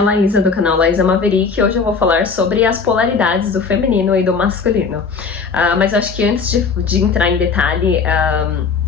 é a Laísa do canal Laísa Maverick e hoje eu vou falar sobre as polaridades do feminino e do masculino. Mas eu acho que antes de entrar em detalhe,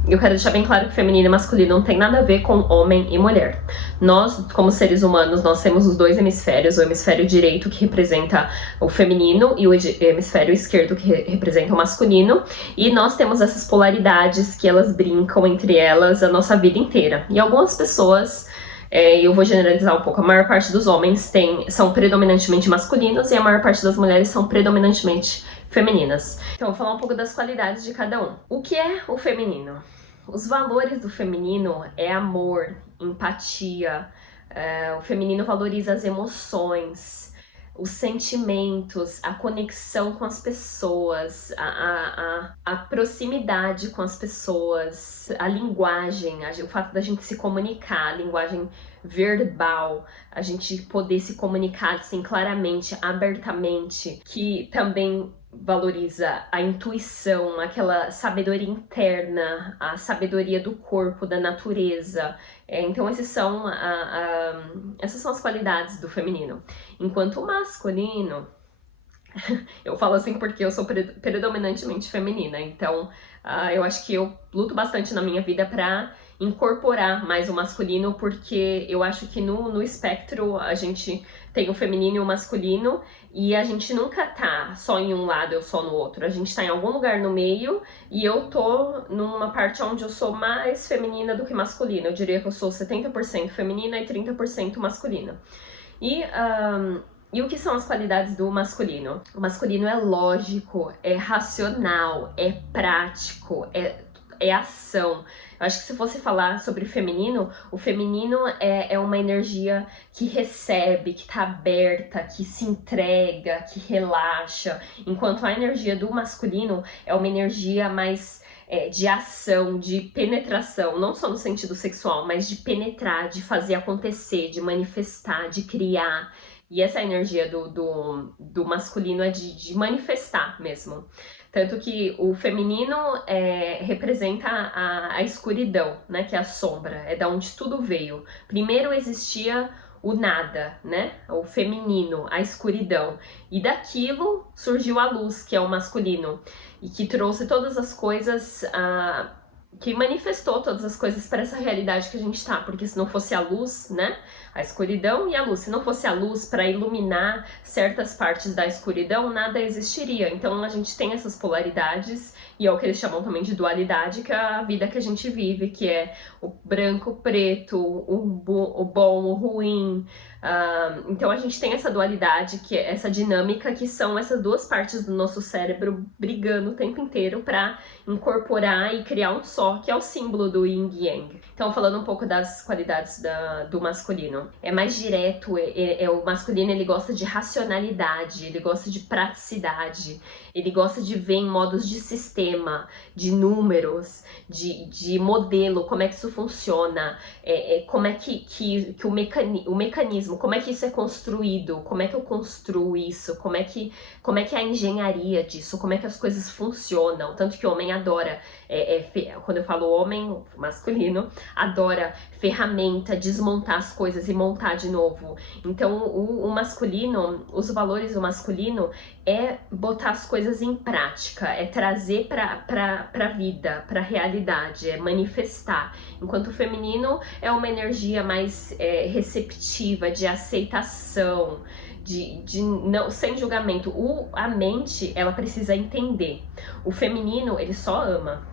eu quero deixar bem claro que feminino e masculino não tem nada a ver com homem e mulher. Nós, como seres humanos, nós temos os dois hemisférios, o hemisfério direito que representa o feminino e o hemisfério esquerdo que representa o masculino, e nós temos essas polaridades que elas brincam entre elas a nossa vida inteira. E algumas pessoas, eu vou generalizar um pouco, a maior parte dos homens são predominantemente masculinos e a maior parte das mulheres são predominantemente femininas. Então, eu vou falar um pouco das qualidades de cada um. O que é o feminino? Os valores do feminino é amor, empatia, o feminino valoriza as emoções, os sentimentos, a conexão com as pessoas, a proximidade com as pessoas, a linguagem, o fato da gente se comunicar, a linguagem verbal, a gente poder se comunicar assim claramente, abertamente, que também valoriza a intuição, aquela sabedoria interna, a sabedoria do corpo, da natureza. Então essas são as qualidades do feminino. Enquanto o masculino, eu falo assim porque eu sou predominantemente feminina, então eu acho que eu luto bastante na minha vida pra incorporar mais o masculino, porque eu acho que no espectro a gente tem o feminino e o masculino, e a gente nunca tá só em um lado, eu só no outro. A gente tá em algum lugar no meio, e eu tô numa parte onde eu sou mais feminina do que masculina. Eu diria que eu sou 70% feminina e 30% masculina. E o que são as qualidades do masculino? O masculino é lógico, é racional, é prático, é ação. Eu acho que se fosse falar sobre o feminino é uma energia que recebe, que tá aberta, que se entrega, que relaxa, enquanto a energia do masculino é uma energia mais de ação, de penetração, não só no sentido sexual, mas de penetrar, de fazer acontecer, de manifestar, de criar. E essa energia do masculino é de manifestar mesmo. Tanto que o feminino representa a escuridão, né? Que é a sombra, é da onde tudo veio. Primeiro existia o nada, né? O feminino, a escuridão. E daquilo surgiu a luz, que é o masculino. E que trouxe todas as coisas, que manifestou todas as coisas para essa realidade que a gente tá. Porque se não fosse a luz, né? A escuridão e a luz. Se não fosse a luz para iluminar certas partes da escuridão, nada existiria. Então a gente tem essas polaridades, e é o que eles chamam também de dualidade, que é a vida que a gente vive, que é o branco, o preto, o bom, o ruim. Então a gente tem essa dualidade, que é essa dinâmica, que são essas duas partes do nosso cérebro brigando o tempo inteiro para incorporar e criar um só, que é o símbolo do Yin e Yang. Então, falando um pouco das qualidades do masculino, é mais direto, o masculino, ele gosta de racionalidade, ele gosta de praticidade, ele gosta de ver em modos de sistema, de números, de modelo, como é que isso funciona, como é que o mecanismo, como é que isso é construído, como é que eu construo isso, como é que é a engenharia disso, como é que as coisas funcionam. Tanto que o homem adora, quando eu falo homem masculino, adora ferramenta, desmontar as coisas e montar de novo. Então o masculino, os valores do masculino é botar as coisas em prática, é trazer pra vida, pra realidade, é manifestar. Enquanto o feminino é uma energia mais receptiva, de aceitação, não, sem julgamento. A mente, ela precisa entender. O feminino, ele só ama.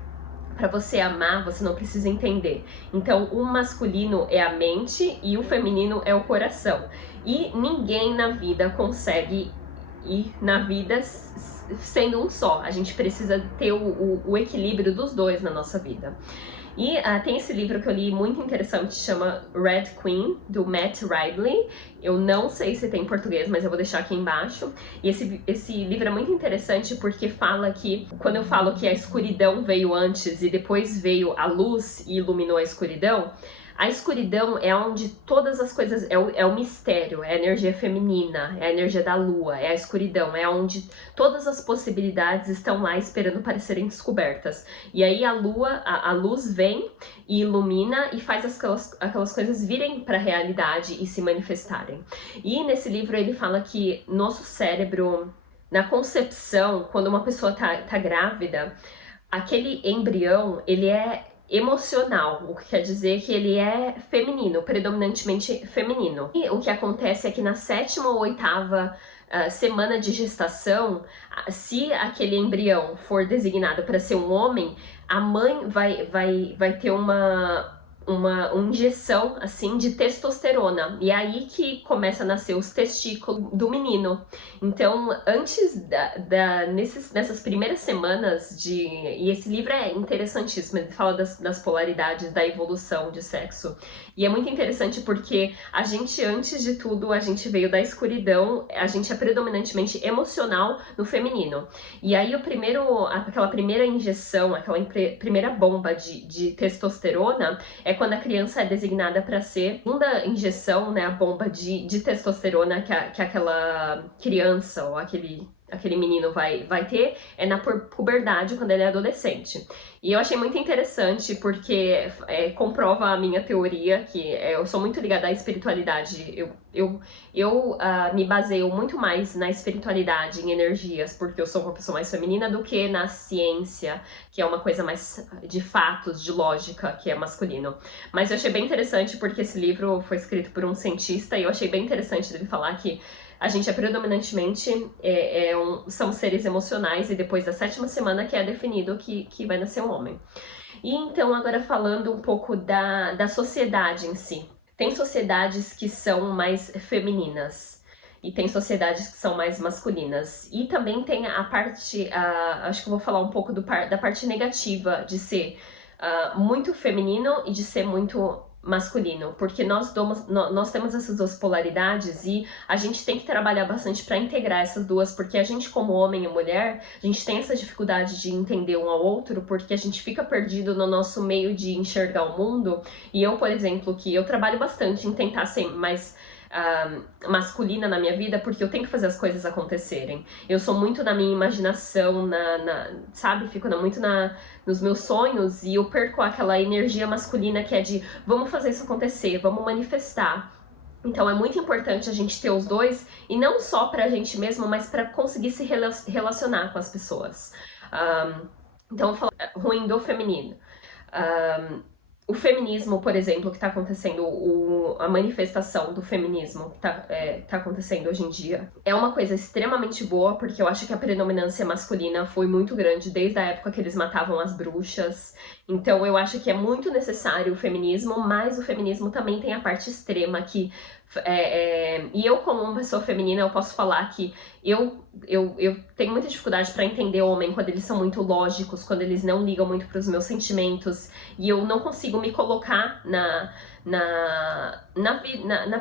Para você amar, você não precisa entender. Então, o masculino é a mente e o feminino é o coração. E ninguém na vida consegue ir na vida sendo um só. A gente precisa ter o equilíbrio dos dois na nossa vida. E tem esse livro que eu li muito interessante, chama Red Queen, do Matt Ridley. Eu não sei se tem em português, mas eu vou deixar aqui embaixo. E esse livro é muito interessante porque fala que, quando eu falo que a escuridão veio antes e depois veio a luz e iluminou a escuridão, A escuridão é onde todas as coisas, é o mistério, é a energia feminina, é a energia da lua, é a escuridão, é onde todas as possibilidades estão lá esperando para serem descobertas. E aí a lua, a luz vem e ilumina e faz aquelas coisas virem para a realidade e se manifestarem. E nesse livro ele fala que nosso cérebro, na concepção, quando uma pessoa tá grávida, aquele embrião, ele é emocional, o que quer dizer que ele é feminino, predominantemente feminino. E o que acontece é que na 7ª ou 8ª semana de gestação, se aquele embrião for designado para ser um homem, a mãe vai ter uma injeção assim de testosterona, e é aí que começa a nascer os testículos do menino. Então, antes nessas primeiras semanas e esse livro é interessantíssimo, ele fala das polaridades da evolução de sexo, e é muito interessante porque a gente, antes de tudo, a gente veio da escuridão, a gente é predominantemente emocional no feminino, e aí aquela primeira injeção, aquela primeira bomba de testosterona é quando a criança é designada para ser segunda injeção, né, a bomba de testosterona que aquela criança ou aquele menino vai ter é na puberdade, quando ele é adolescente. E eu achei muito interessante porque comprova a minha teoria, que eu sou muito ligada à espiritualidade. Eu me baseio muito mais na espiritualidade, em energias, porque eu sou uma pessoa mais feminina, do que na ciência, que é uma coisa mais de fatos, de lógica, que é masculino. Mas eu achei bem interessante porque esse livro foi escrito por um cientista, e eu achei bem interessante dele falar que a gente é predominantemente são seres emocionais, e depois da 7ª semana que é definido que vai nascer um homem. E então, agora falando um pouco da sociedade em si. Tem sociedades que são mais femininas e tem sociedades que são mais masculinas. E também tem a parte, acho que eu vou falar um pouco da parte negativa de ser muito feminino e de ser muito masculino, porque nós temos essas duas polaridades e a gente tem que trabalhar bastante para integrar essas duas, porque a gente, como homem e mulher, a gente tem essa dificuldade de entender um ao outro, porque a gente fica perdido no nosso meio de enxergar o mundo. E eu, por exemplo, que eu trabalho bastante em tentar ser mais masculina na minha vida, porque eu tenho que fazer as coisas acontecerem. Eu sou muito na minha imaginação, sabe? Fico muito nos meus sonhos, e eu perco aquela energia masculina que é de vamos fazer isso acontecer, vamos manifestar. Então é muito importante a gente ter os dois, e não só pra gente mesmo, mas pra conseguir se relacionar com as pessoas. Então, falar ruim do feminino. O feminismo, por exemplo, que está acontecendo, a manifestação do feminismo que tá acontecendo hoje em dia, é uma coisa extremamente boa, porque eu acho que a predominância masculina foi muito grande desde a época que eles matavam as bruxas. Então eu acho que é muito necessário o feminismo, mas o feminismo também tem a parte extrema que e eu, como uma pessoa feminina, eu posso falar que eu tenho muita dificuldade para entender o homem quando eles são muito lógicos, quando eles não ligam muito para os meus sentimentos, e eu não consigo me colocar na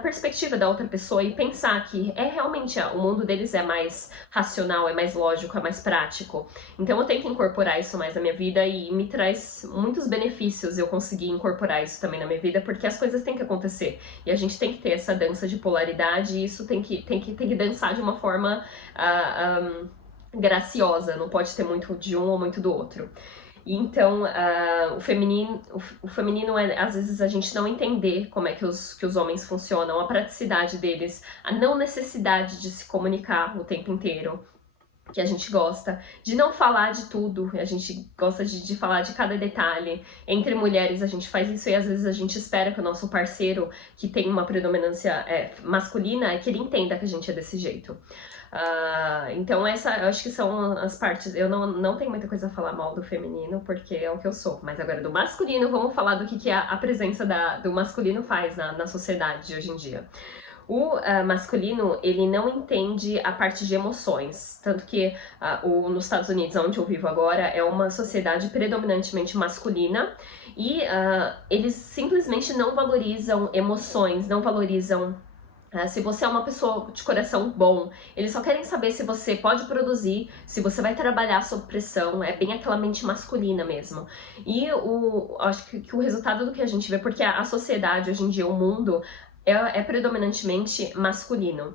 perspectiva da outra pessoa e pensar que realmente o mundo deles é mais racional, é mais lógico, é mais prático. Então eu tento incorporar isso mais na minha vida, e me traz muitos benefícios eu conseguir incorporar isso também na minha vida, porque as coisas têm que acontecer, e a gente tem que ter essa dança de polaridade, e isso tem que dançar de uma forma graciosa, não pode ter muito de um ou muito do outro. Então, o feminino é, às vezes, a gente não entender como é que os homens funcionam, a praticidade deles, a não necessidade de se comunicar o tempo inteiro, que a gente gosta, de não falar de tudo, a gente gosta de falar de cada detalhe. Entre mulheres a gente faz isso, e às vezes a gente espera que o nosso parceiro, que tem uma predominância masculina, que ele entenda que a gente é desse jeito. Então eu acho que são as partes. Eu não tenho muita coisa a falar mal do feminino, porque é o que eu sou. Mas agora do masculino, vamos falar do que a presença do masculino faz na sociedade de hoje em dia. O masculino, ele não entende a parte de emoções, tanto que nos Estados Unidos, onde eu vivo agora, é uma sociedade predominantemente masculina, e eles simplesmente não valorizam emoções, não valorizam Se você é uma pessoa de coração bom, eles só querem saber se você pode produzir, se você vai trabalhar sob pressão, é bem aquela mente masculina mesmo. E acho que o resultado do que a gente vê, porque a sociedade hoje em dia, o mundo, é predominantemente masculino.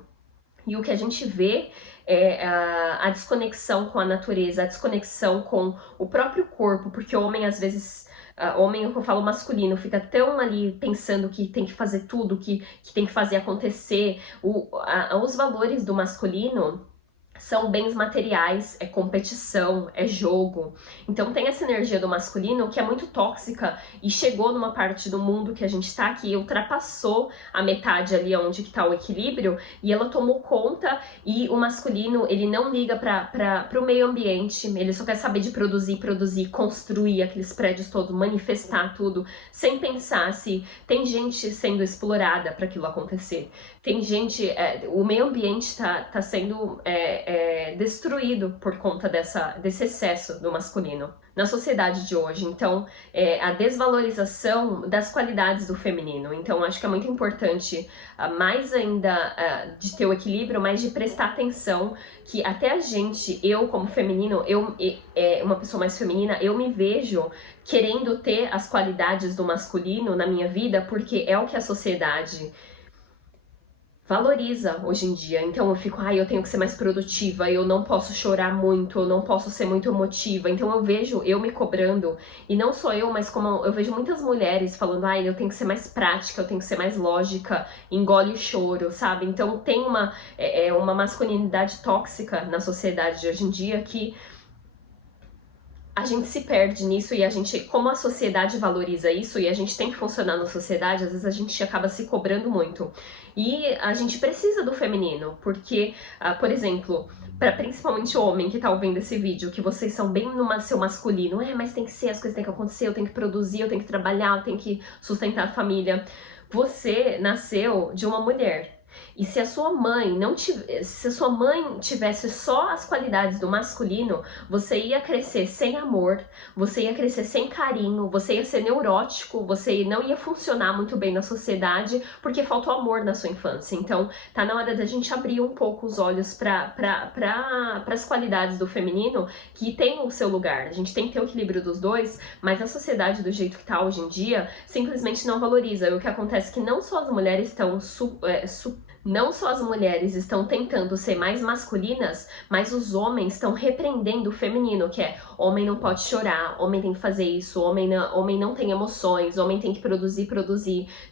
E o que a gente vê é a desconexão com a natureza, a desconexão com o próprio corpo, porque o homem às vezes, homem, eu falo masculino, fica tão ali pensando que tem que fazer tudo, que tem que fazer acontecer. Os valores do masculino são bens materiais, é competição, é jogo. Então tem essa energia do masculino que é muito tóxica e chegou numa parte do mundo que a gente tá aqui, ultrapassou a metade ali onde que tá o equilíbrio e ela tomou conta, e o masculino, ele não liga para o meio ambiente, ele só quer saber de produzir, construir aqueles prédios todos, manifestar tudo, sem pensar se tem gente sendo explorada para aquilo acontecer. Tem gente, o meio ambiente tá sendo destruído por conta desse excesso do masculino na sociedade de hoje. Então, a desvalorização das qualidades do feminino. Então, acho que é muito importante, mais ainda de ter o equilíbrio, mas de prestar atenção que até a gente, eu como feminino, uma pessoa mais feminina, eu me vejo querendo ter as qualidades do masculino na minha vida, porque é o que a sociedade valoriza hoje em dia. Então eu fico, eu tenho que ser mais produtiva, eu não posso chorar muito, eu não posso ser muito emotiva. Então eu vejo eu me cobrando, e não só eu, mas como eu vejo muitas mulheres falando, eu tenho que ser mais prática, eu tenho que ser mais lógica, engole o choro, sabe? Então tem uma masculinidade tóxica na sociedade de hoje em dia que a gente se perde nisso, e a gente, como a sociedade valoriza isso, e a gente tem que funcionar na sociedade, às vezes a gente acaba se cobrando muito. E a gente precisa do feminino, porque, por exemplo, para principalmente o homem que tá ouvindo esse vídeo, que vocês são bem no seu masculino, mas tem que ser, as coisas têm que acontecer, eu tenho que produzir, eu tenho que trabalhar, eu tenho que sustentar a família. Você nasceu de uma mulher. E se a sua mãe tivesse só as qualidades do masculino, você ia crescer sem amor, você ia crescer sem carinho, você ia ser neurótico, você não ia funcionar muito bem na sociedade, porque faltou amor na sua infância. Então, tá na hora da gente abrir um pouco os olhos para as qualidades do feminino, que tem o seu lugar. A gente tem que ter o equilíbrio dos dois, mas a sociedade do jeito que tá hoje em dia, simplesmente não valoriza. E o que acontece é que não só as mulheres estão tentando ser mais masculinas, mas os homens estão repreendendo o feminino, que é homem não pode chorar, homem tem que fazer isso, homem não tem emoções, homem tem que produzir,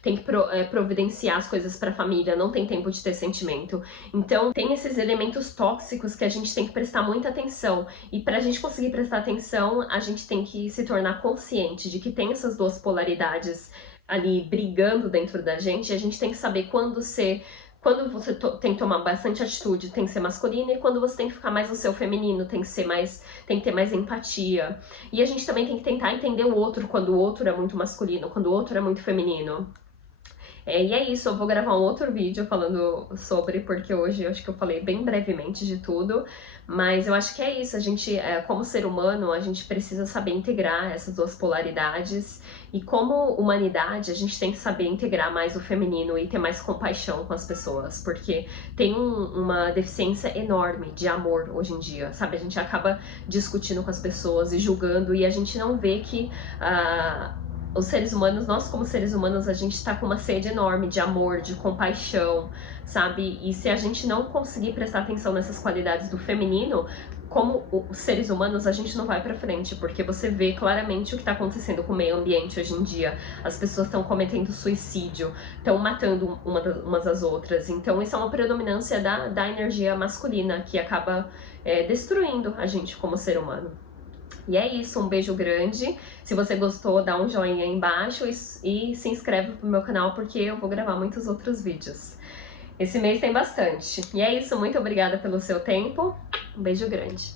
tem que providenciar as coisas para a família, não tem tempo de ter sentimento. Então tem esses elementos tóxicos que a gente tem que prestar muita atenção, e para a gente conseguir prestar atenção, a gente tem que se tornar consciente de que tem essas duas polaridades ali brigando dentro da gente, e a gente tem que saber quando você tem que tomar bastante atitude, tem que ser masculino, e quando você tem que ficar mais no seu feminino, tem que ter mais empatia. E a gente também tem que tentar entender o outro, quando o outro é muito masculino, quando o outro é muito feminino. E é isso, eu vou gravar um outro vídeo falando sobre, porque hoje eu acho que eu falei bem brevemente de tudo, mas eu acho que é isso, a gente, como ser humano, a gente precisa saber integrar essas duas polaridades, e como humanidade, a gente tem que saber integrar mais o feminino e ter mais compaixão com as pessoas, porque tem uma deficiência enorme de amor hoje em dia, sabe? A gente acaba discutindo com as pessoas e julgando, e a gente não vê que os seres humanos, nós como seres humanos, a gente tá com uma sede enorme de amor, de compaixão, sabe? E se a gente não conseguir prestar atenção nessas qualidades do feminino, como os seres humanos, a gente não vai pra frente, porque você vê claramente o que tá acontecendo com o meio ambiente hoje em dia. As pessoas estão cometendo suicídio, estão matando umas às outras. Então isso é uma predominância da energia masculina, que acaba destruindo a gente como ser humano. E é isso, um beijo grande. Se você gostou, dá um joinha aí embaixo e se inscreve pro meu canal, porque eu vou gravar muitos outros vídeos. Esse mês tem bastante. E é isso, muito obrigada pelo seu tempo. Um beijo grande.